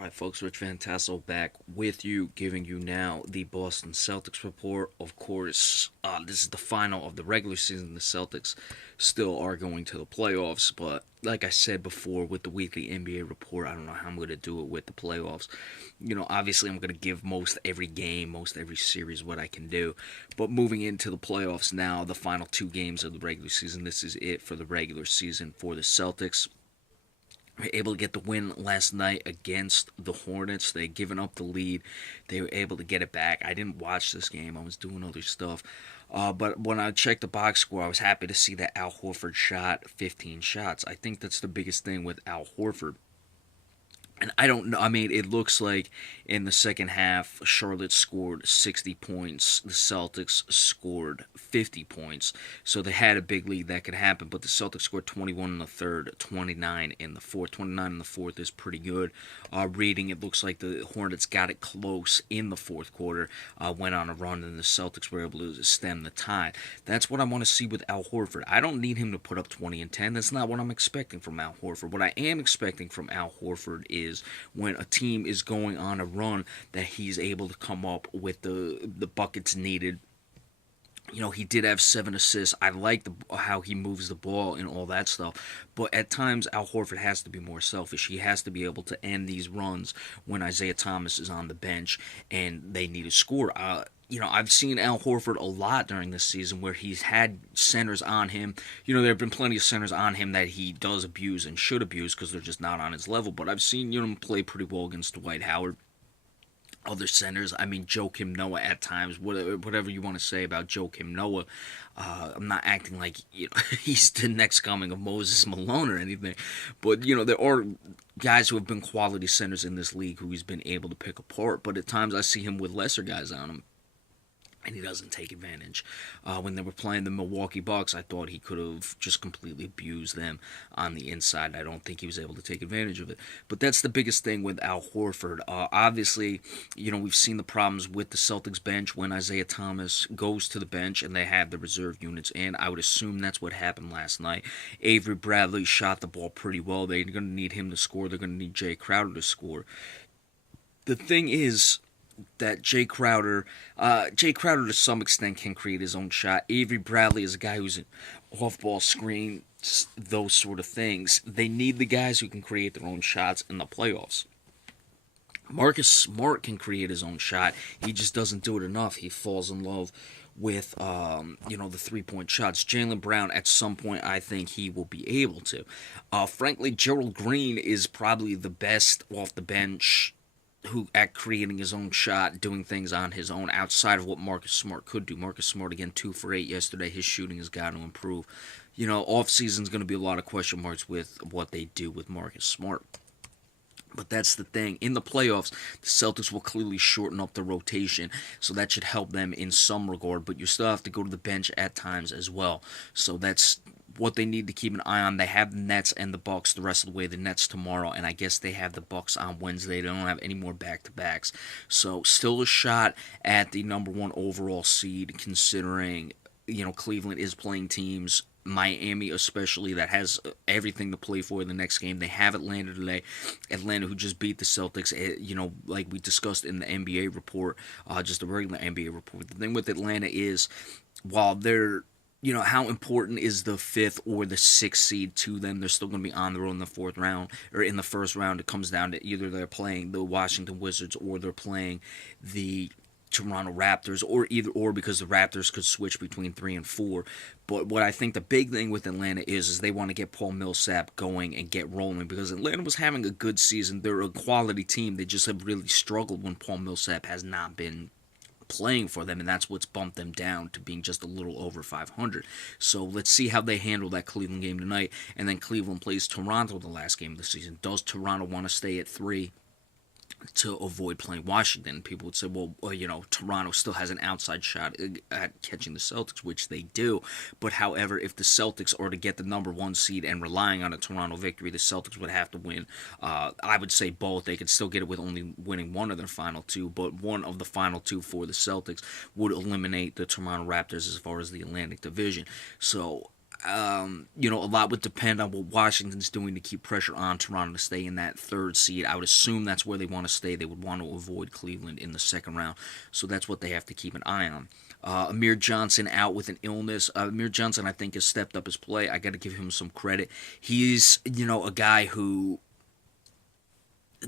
Alright, folks, Rich Van Tassel back with you, giving you now the Boston Celtics report. Of course, this is the final of the regular season. The Celtics still are going to the playoffs, but like I said before with the weekly NBA report, I don't know how I'm going to do it with the playoffs. Obviously, I'm going to give most every game, most every series what I can do. But moving into the playoffs now, the final two games of the regular season, this is it for the regular season for the Celtics. Were able to get the win last night against the Hornets. They had given up the lead. They were able to get it back. I didn't watch this game. I was doing other stuff. But when I checked the box score, I was happy to see that Al Horford shot 15 shots. I think that's the biggest thing with Al Horford. And I don't know. I mean, it looks like in the second half, Charlotte scored 60 points. The Celtics scored 50 points. So they had a big lead that could happen. But the Celtics scored 21 in the third, 29 in the fourth. 29 in the fourth is pretty good. Reading, it looks like the Hornets got it close in the fourth quarter, went on a run, and the Celtics were able to stem the tide. That's what I want to see with Al Horford. I don't need him to put up 20 and 10. That's not what I'm expecting from Al Horford. What I am expecting from Al Horford is when a team is going on a run that he's able to come up with the buckets needed. He did have 7 assists. I like how he moves the ball and all that stuff. But at times, Al Horford has to be more selfish. He has to be able to end these runs when Isaiah Thomas is on the bench and they need a score. I've seen Al Horford a lot during this season where he's had centers on him. There have been plenty of centers on him that he does abuse and should abuse because they're just not on his level. But I've seen him play pretty well against Dwight Howard. Other centers, I mean, Joakim Noah at times, whatever you want to say about Joakim Noah, I'm not acting like he's the next coming of Moses Malone or anything, but there are guys who have been quality centers in this league who he's been able to pick apart, but at times I see him with lesser guys on him, and he doesn't take advantage. When they were playing the Milwaukee Bucks, I thought he could have just completely abused them on the inside. I don't think he was able to take advantage of it. But that's the biggest thing with Al Horford. Obviously, we've seen the problems with the Celtics bench when Isaiah Thomas goes to the bench and they have the reserve units in. I would assume that's what happened last night. Avery Bradley shot the ball pretty well. They're going to need him to score. They're going to need Jay Crowder to score. The thing is that Jay Crowder to some extent can create his own shot. Avery Bradley is a guy who's an off-ball screen, those sort of things. They need the guys who can create their own shots in the playoffs. Marcus Smart can create his own shot. He just doesn't do it enough. He falls in love with the 3-point shots. Jaylen Brown, at some point, I think he will be able to. Frankly, Gerald Green is probably the best off the bench who at creating his own shot, doing things on his own outside of what Marcus Smart could do. Marcus Smart, again, 2 for 8 yesterday. His shooting has got to improve. Off season's going to be a lot of question marks with what they do with Marcus Smart. But that's the thing. In the playoffs, the Celtics will clearly shorten up the rotation, so that should help them in some regard. But you still have to go to the bench at times as well. So that's what they need to keep an eye on. They have the Nets and the Bucks the rest of the way. The Nets tomorrow, and I guess they have the Bucks on Wednesday. They don't have any more back-to-backs. So still a shot at the number 1 overall seed, considering Cleveland is playing teams, Miami especially, that has everything to play for in the next game. They have Atlanta today. Atlanta, who just beat the Celtics, like we discussed in the NBA report, just a regular NBA report. The thing with Atlanta is, while they're how important is the 5th or the 6th seed to them? They're still going to be on the road in the 4th round, or in the first round. It comes down to either they're playing the Washington Wizards or they're playing the Toronto Raptors, or because the Raptors could switch between 3 and 4. But what I think the big thing with Atlanta is they want to get Paul Millsap going and get rolling, because Atlanta was having a good season. They're a quality team. They just have really struggled when Paul Millsap has not been playing for them, and that's what's bumped them down to being just a little over 500. So let's see how they handle that Cleveland game tonight, and then Cleveland plays Toronto the last game of the season. Does Toronto want to stay at 3 to avoid playing Washington? People would say, well, Toronto still has an outside shot at catching the Celtics, which they do. But however, if the Celtics are to get the number 1 seed and relying on a Toronto victory, the Celtics would have to win. I would say both. They could still get it with only winning one of their final 2, but one of the final 2 for the Celtics would eliminate the Toronto Raptors as far as the Atlantic Division. So A lot would depend on what Washington's doing to keep pressure on Toronto to stay in that third seed. I would assume that's where they want to stay. They would want to avoid Cleveland in the second round, so that's what they have to keep an eye on. Amir Johnson out with an illness. Amir Johnson, I think, has stepped up his play. I got to give him some credit. He's, a guy who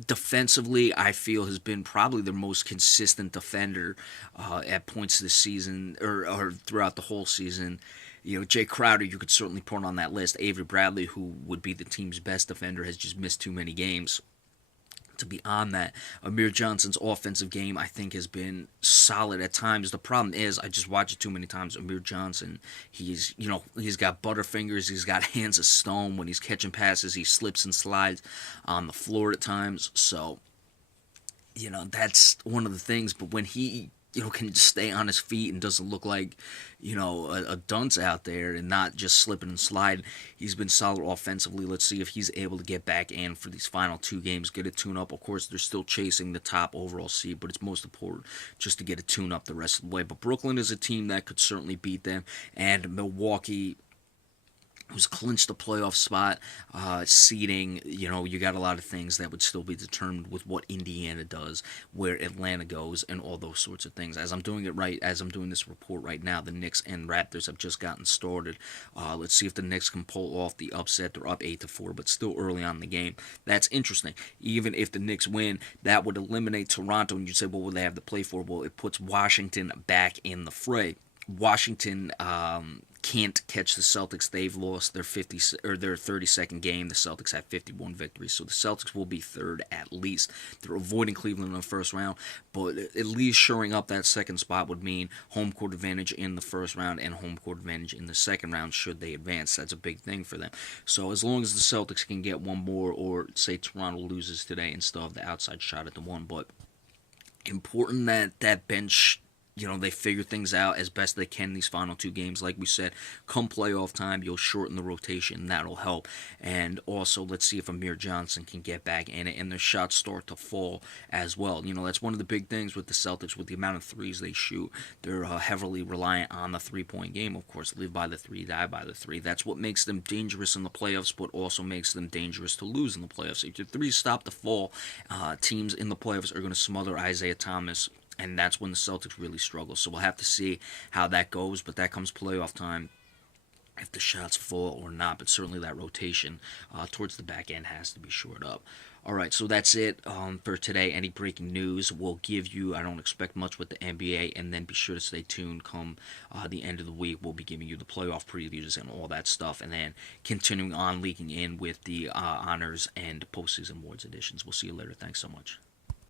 defensively, I feel, has been probably the most consistent defender at points this season or throughout the whole season. Jay Crowder, you could certainly put on that list. Avery Bradley, who would be the team's best defender, has just missed too many games to be on that. Amir Johnson's offensive game, I think, has been solid at times. The problem is, I just watch it too many times. Amir Johnson, he's got butterfingers. He's got hands of stone. When he's catching passes, he slips and slides on the floor at times. So, that's one of the things. But when he can just stay on his feet and doesn't look like, a dunce out there and not just slipping and sliding. He's been solid offensively. Let's see if he's able to get back in for these final two games, get a tune-up. Of course, they're still chasing the top overall seed, but it's most important just to get a tune-up the rest of the way. But Brooklyn is a team that could certainly beat them, and Milwaukee, who's clinched the playoff spot, seeding, you got a lot of things that would still be determined with what Indiana does, where Atlanta goes, and all those sorts of things. As I'm doing this report right now, the Knicks and Raptors have just gotten started. Let's see if the Knicks can pull off the upset. They're up 8-4, but still early on in the game. That's interesting. Even if the Knicks win, that would eliminate Toronto, and you say, well, what would they have to play for? Well, it puts Washington back in the fray. Washington can't catch the Celtics. They've lost their 32nd game. The Celtics have 51 victories, so the Celtics will be third at least. They're avoiding Cleveland in the first round, but at least shoring up that second spot would mean home court advantage in the first round and home court advantage in the second round should they advance. That's a big thing for them. So as long as the Celtics can get one more, or say Toronto loses today and still have the outside shot at the one, but important that bench, they figure things out as best they can in these final two games. Like we said, come playoff time, you'll shorten the rotation. That'll help. And also, let's see if Amir Johnson can get back in it and their shots start to fall as well. That's one of the big things with the Celtics, with the amount of threes they shoot. They're heavily reliant on the three-point game, of course. Live by the three, die by the three. That's what makes them dangerous in the playoffs, but also makes them dangerous to lose in the playoffs. If your threes stop to fall, teams in the playoffs are going to smother Isaiah Thomas, and that's when the Celtics really struggle. So we'll have to see how that goes, but that comes playoff time, if the shots fall or not. But certainly that rotation towards the back end has to be shored up. All right, so that's it for today. Any breaking news we'll give you. I don't expect much with the NBA, and then be sure to stay tuned. Come the end of the week, we'll be giving you the playoff previews and all that stuff, and then continuing on leaking in with the honors and postseason awards editions. We'll see you later. Thanks so much.